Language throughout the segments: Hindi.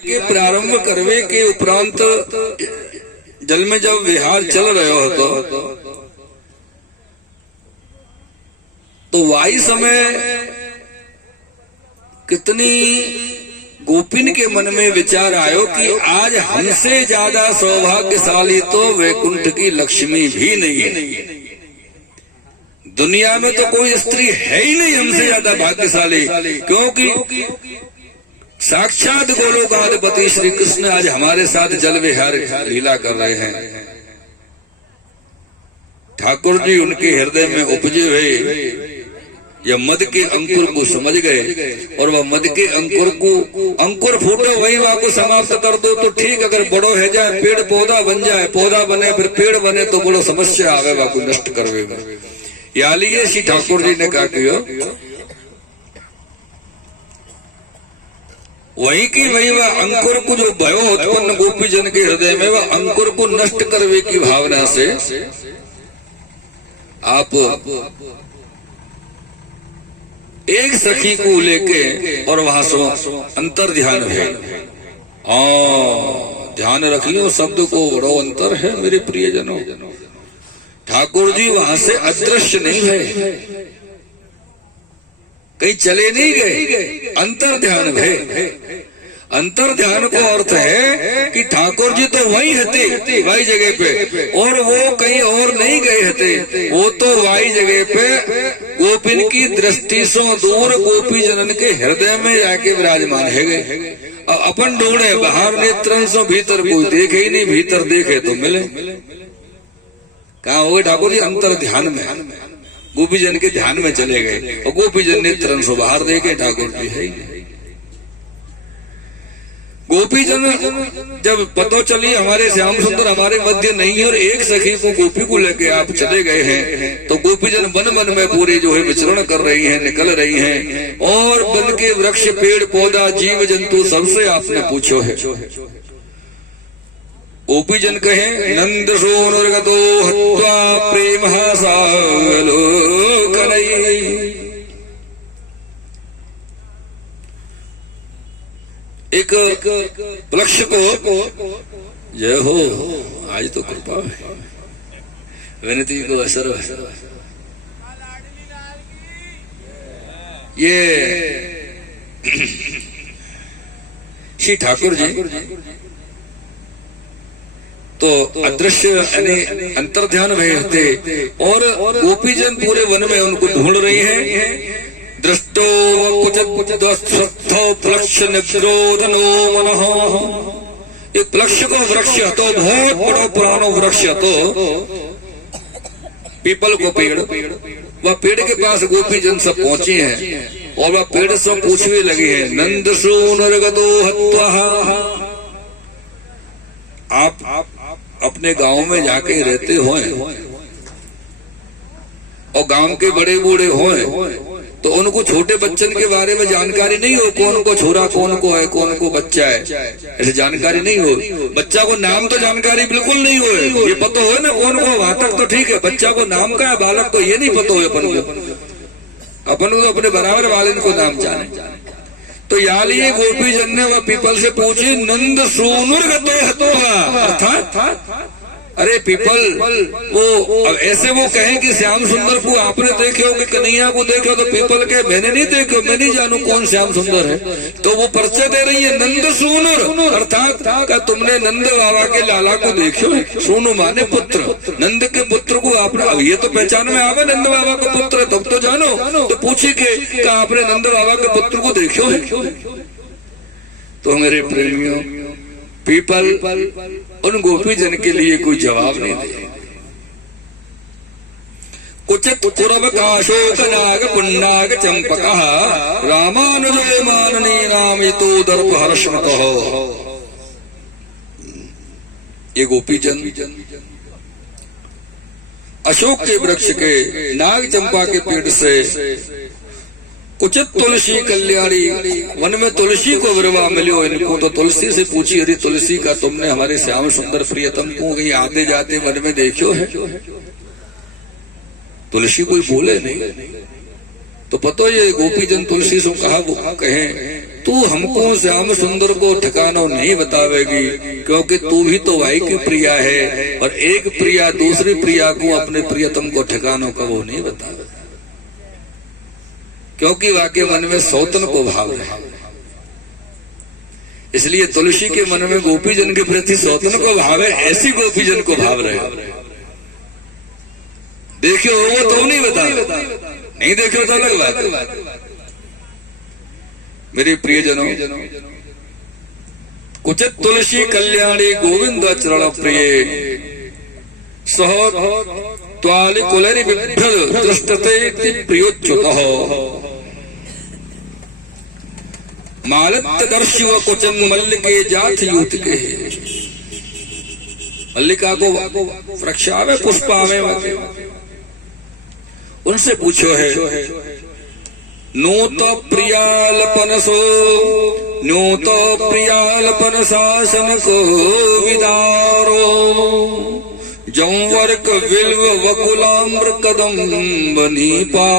के प्रारंभ करवे के उपरांत जल में जब विहार चल रहे हो तो वाई समय कितनी गोपिन के मन में विचार आयो कि आज हमसे ज्यादा सौभाग्यशाली तो वैकुंठ की लक्ष्मी भी नहीं है। दुनिया में तो कोई स्त्री है ही नहीं हमसे ज्यादा भाग्यशाली, क्योंकि साक्षात गोलोकाधिपति श्री कृष्ण आज हमारे साथ जल विहार लीला कर रहे हैं। ठाकुर जी उनके हृदय में उपजे हुए या मद के अंकुर को समझ गए और वह मद के अंकुर फूटो वही वहां को समाप्त कर दो तो ठीक, अगर बड़ो है जाए पेड़ पौधा बन जाए, पौधा बने फिर पेड़ बने तो बड़ो समस्या आवे वहां को नष्ट करवेगा। या लिए श्री ठाकुर जी ने कहा कि वही की वही वह अंकुर को जो भयो उत्पन्न गोपी जन के हृदय में वह अंकुर को नष्ट करवे की भावना से आप एक सखी को लेके और वहां से अंतर ध्यान है। ध्यान रखियो शब्द को बड़ो अंतर है मेरे प्रियजनों। ठाकुर जी वहां से अदृश्य नहीं है, कहीं चले नहीं गए, अंतर ध्यान है। अंतर ध्यान को अर्थ है कि ठाकुर जी तो वही हते वही जगह पे और वो कहीं और नहीं गए हते, वो तो वही जगह पे गोपिन की दृष्टि से दूर गोपी जनन के हृदय में जाके विराजमान है गए। अब अपन ढूंढे बाहर नेत्रन से भीतर कोई देखे ही नहीं, भीतर देखे तो मिले। कहाँ हो गए ठाकुर जी? अंतर ध्यान में गोपी जन के ध्यान में चले गए और गोपी जन नेत्रन से बाहर देखे ठाकुर जी है ही। गोपी जन जब पतो चली हमारे श्याम सुंदर हमारे मध्य नहीं है और एक सखी को गोपी को लेके आप चले गए हैं, तो गोपी जन वन वन में पूरे जो है विचरण कर रही हैं, निकल रही हैं और वन के वृक्ष पेड़ पौधा जीव जंतु सबसे आपने पूछो है। गोपी जन कहे नंद सोनुर्गतो हत्वा प्रेम सागलो कनई। एक पलक्ष को जय हो, आज तो कृपा है विनती को असर है। ये श्री ठाकुर जी तो अदृश्य यानी अंतर ध्यान में थे और गोपीजन पूरे वन में उनको ढूंढ रही हैं। दृष्टो प्लक्ष निरोधनो मनः, एक प्लक्ष को वृक्ष तो बहुत बड़ो पुरानो वृक्ष तो पीपल को पेड़, वह पेड़ के पास गोपी जन सब पहुंचे हैं और वह पेड़ से पूछने लगे हैं नंद सूनर्गतो हत्वा। आप अपने गांव में जाके रहते हो और गांव के बड़े बूढ़े हो तो उनको छोटे बच्चन के बारे में जानकारी नहीं हो, कौन को छोरा कौन को है कौन को बच्चा है, ऐसे जानकारी नहीं हो। बच्चा को नाम तो जानकारी बिल्कुल नहीं हो, ये पता हो ना कौन को, वहां तक तो ठीक है। बच्चा को नाम का है, बालक को ये नहीं पता हो अपन को तो अपने बराबर वाले को नाम जाने। तो यार ये गोपी जन ने वह पीपल से पूछी नंद सूनुर्गतो हत्वा, अर्थात अरे पीपल वो अब ऐसे वो कहें कि श्याम सुंदर को आपने देखे हो कि कन्हैया को देखे हो, तो पीपल के मैंने नहीं देखे, मैं नहीं जानू कौन श्याम सुंदर है। तो वो परिचय दे रही है नंद सूनुर, अर्थात क्या तुमने नंद बाबा के लाला को देखो? सोनू माने पुत्र, नंद के पुत्र को आपने, अब ये तो पहचान में आवे नंद बाबा का पुत्र है तब तो जानो। तो पूछी के आपने नंद बाबा के पुत्र को देखो है? तो मेरे प्रेमियों पीपल उन गोपी जन के लिए कोई जवाब नहीं दे। कुचित पूर्व काशोक नाग पुण्डाग चंपकः रामानुजो माननी नामितो दर्प हर्षमतः। ये गोपी जन अशोक के वृक्ष के नाग चंपा के पेड़ से उचित तुलसी कल्याणी, वन में तुलसी को विरवा मिलो इनको। तो तुलसी से पूछी अरे तुलसी का तुमने हमारे श्याम सुंदर प्रियतम को कहीं आते जाते वन में देखो है? तुलसी कोई बोले नहीं। तो पतो ये गोपी जन तुलसी से कहा वो कहे तू हमको श्याम सुंदर को ठिकाना नहीं बतावेगी, क्योंकि तू भी तो भाई की प्रिया है, और एक प्रिया दूसरी प्रिया को अपने प्रियतम को ठिकानों का वो नहीं बतावे, क्योंकि वाके मन में सौतन को भाव है। इसलिए तुलसी के मन में गोपीजन के प्रति सौतन को भाव है, ऐसी गोपीजन को भाव रहे। देखियो वो तो नहीं बता, नहीं देखियो तो अलग बात। मेरे प्रियजनों, कुचित तुलसी कल्याणी गोविंद चरण प्रिय सह त्वालि कुलरि बिभ्रद दृष्टते प्रियोच्युतः मालत्य दर्शिव कुचन मल्लिके जात यूतिके। मल्लिका को वृक्षावे पुष्पावे, उनसे पूछो है नूत प्रियालपनसो न्यूत प्रियालपन शासन को विदारो जंवर्क विल्व वकुलाम्र कदम बनीपा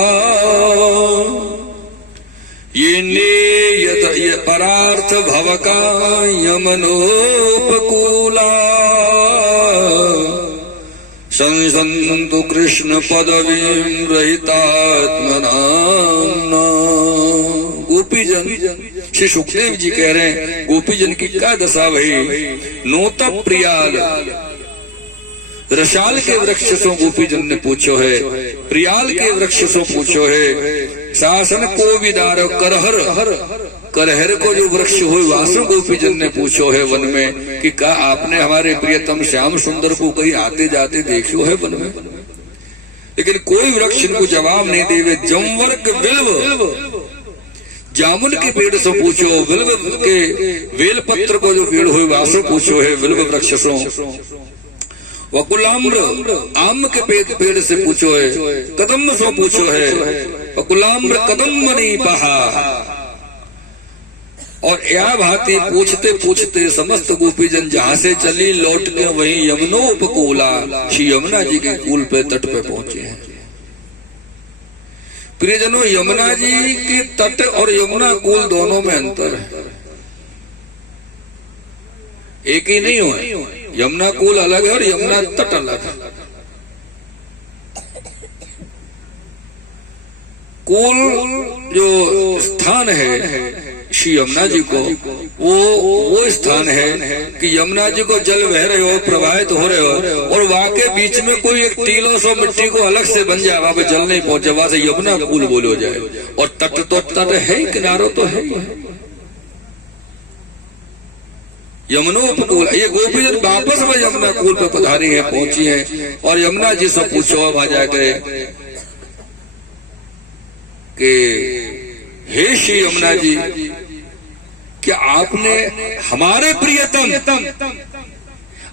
ये ने परार्थ भवका यमनोपकूला संसंतु कृष्ण पदवीं रहितात्मना। गोपीजन, श्री सुखदेव जी कह रहे हैं गोपीजन की क्या दशा भई। नोत प्रियाल, रसाल के वृक्ष सो गोपीजन ने पूछो है, प्रियाल के वृक्ष सो पूछो है, शासन को विदारो करहर, करहर को जो वृक्ष हो वासो गोपीजन ने पूछो है वन में कि क्या आपने हमारे प्रियतम श्याम सुंदर को कहीं आते जाते देखियो है वन में। लेकिन कोई वृक्ष इनको जवाब नहीं देवे। जमवर्क विल्व, जामुन के पेड़ से पूछो, विल्व के वेल पत्र को जो पेड़ हो वासो पूछो है विल्व वृक्ष सो। वकुलाम्र, आम के पेड़ से पूछो है, कदम सो पूछो है, वकुलाम्र कदम मनी पहा। और या भांति पूछते पूछते समस्त गोपीजन जहां से चली लौट के वहीं यमुनोपकूला, श्री यमुना जी के कूल पे तट पे पहुंचे हैं। प्रियजनों, यमुना जी के तट और यमुना कूल दोनों में अंतर है, एक ही नहीं हुआ। यमुना कूल अलग है और यमुना तट अलग है। कूल जो स्थान है श्री यमुना जी को, वो स्थान है कि यमुना जी को जल बह रहे हो, प्रवाहित हो रहे हो, और वहां के बीच में कोई एक टीलों सो मिट्टी को अलग से बन जाए, वहां पे जल नहीं पहुंचे, वहां से यमुना कूल बोलो जाए। और तट तो तट है, किनारों तो है ही है। यमुनोपकूल, ये गोपीजन वापस में यमुना कूल पे पधारी है, पहुंची है। और यमुना जी से पूछो वहां जाके कि हे श्री यमुना जी, क्या आपने हमारे प्रियतम,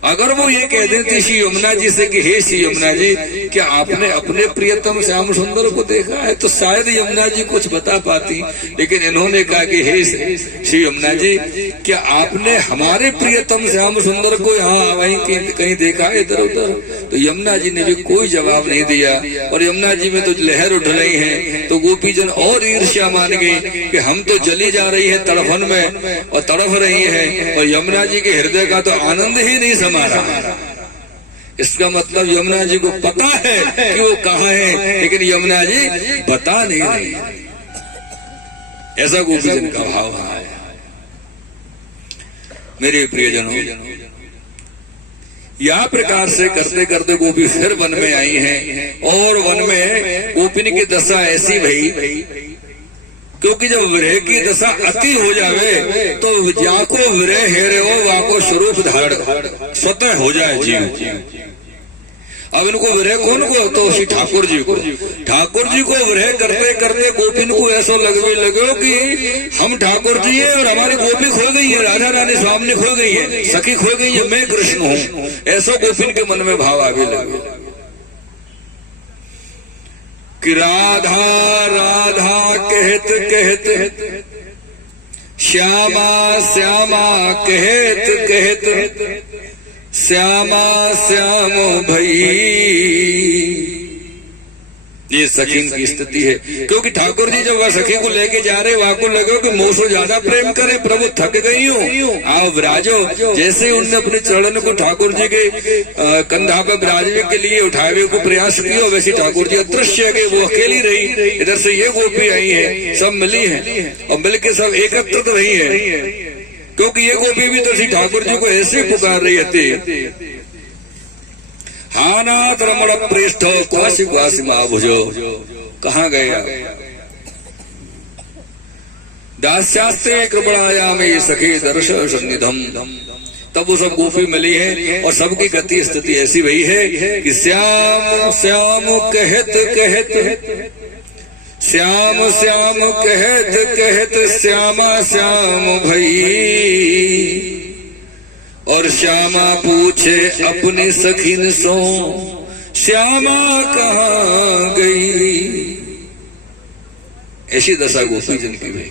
अगर वो ये कह देती श्री यमुना जी से कि हे श्री यमुना जी, क्या आपने अपने प्रियतम श्याम सुंदर को देखा है, तो शायद यमुना जी कुछ बता पाती। लेकिन इन्होंने कहा कि हे श्री यमुना जी, क्या आपने हमारे प्रियतम श्याम सुंदर को यहाँ वहीं कहीं देखा है इधर उधर। तो यमुना जी ने भी कोई जवाब नहीं दिया। और यमुना जी में तो लहर उठ रही है, तो गोपीजन और ईर्ष्या मान गई कि हम तो जली जा रही है तड़फन में और तड़फ रही है, और यमुना जी के हृदय का तो आनंद ही नहीं समा रहा। इसका मतलब यमुना जी को पता है कि वो कहाँ है, लेकिन यमुना जी बता नहीं रही। ऐसा गोपीजन का भाव है। मेरे प्रियजनों, या प्रकार से करते करते गोपी फिर वन में आई हैं, और वन में गोपिनी की दशा ऐसी भई, क्योंकि जब विरह की दशा अति हो जावे तो जाको विरह हेरे हो वाको स्वरूप धारण स्वतः हो जाए जीव। अब इनको विरह कौन को, तो श्री ठाकुर जी को। ठाकुर जी को विरह करते करते गोपिन को ऐसा लगो कि हम ठाकुर जी है और हमारी गोपी खो गई है, राधा रानी स्वामी खो गई है, सखी खो गई है, मैं कृष्ण हूँ। ऐसा गोपिन के मन में भाव आगे लगे कि राधा राधा कहत कहत, श्यामा श्यामा कहत कहत, श्यामा श्याम भई। ये सखी की स्थिति है। क्योंकि ठाकुर जी जब वह सखी को लेके जा रहे वहां को लगे कि मोसो ज्यादा प्रेम करे, प्रभु थक गई हूँ, आओ विराजो। जैसे उनने अपने चरण को ठाकुर जी के कंधा पर विराजने के लिए उठावे को प्रयास किया, वैसे ठाकुर जी अदृश्य गए, वो अकेली रही। इधर से ये गोपी आई है, सब मिली है और मिलके सब एकत्रित रही है। क्योंकि ये गोपी भी तो श्री ठाकुर जी को ऐसे पुकार रही थी, हानाथ रमण प्रेष्ठ क्वासी क्वासी महाभुजो, कहाँ गया दास्यास्ते कृपणायामे सखे दर्श सन्निधम। तब वो सब गोपी मिली है और सबकी गति स्थिति ऐसी वही है कि श्याम श्याम कहत कहत, श्याम श्याम कहत कहत श्यामा श्याम भई। और श्यामा पूछे अपनी सखीन सो, श्यामा कहाँ गई। ऐसी दशा गोपी जन की हुई।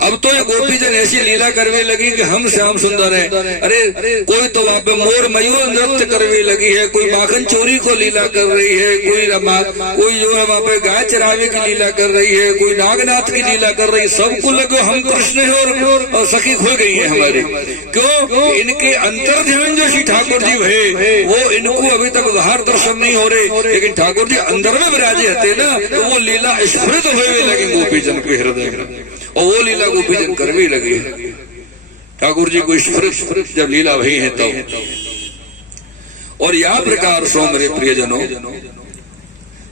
अब तो ये गोपी जन ऐसी लीला करने लगी कि हम श्याम सुंदर है। अरे कोई तो वहां पे मोर मयूर नृत्य करने लगी है, कोई माखन चोरी को लीला कर रही है, कोई जो है वहां पे गाय चरावे की लीला कर रही है, कोई नागनाथ की लीला कर रही है। सबको लगे हम कृष्ण है और सखी खो गई है हमारी। क्यों? इनके अंतर ध्यान जो श्री ठाकुर जी है वो इनको अभी तक बाहर दर्शन नहीं हो रहे, लेकिन ठाकुर जी अंदर में विराजे हते ना, तो वो लीला स्फुरित होने लगे गोपी जन के हृदय में, और वो लीला गोपी जन करने लगी है। ठाकुर जी को स्फुरित जब लीला वही है तब। और यह प्रकार सो मेरे प्रियजनों,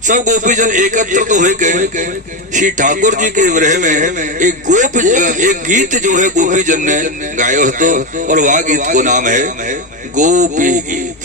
सब गोपी जन एकत्र तो हो गए। श्री ठाकुर जी के विरह में एक गीत जो है गोपी जन ने गायो तो, और वह गीत को नाम है गोपी गीत।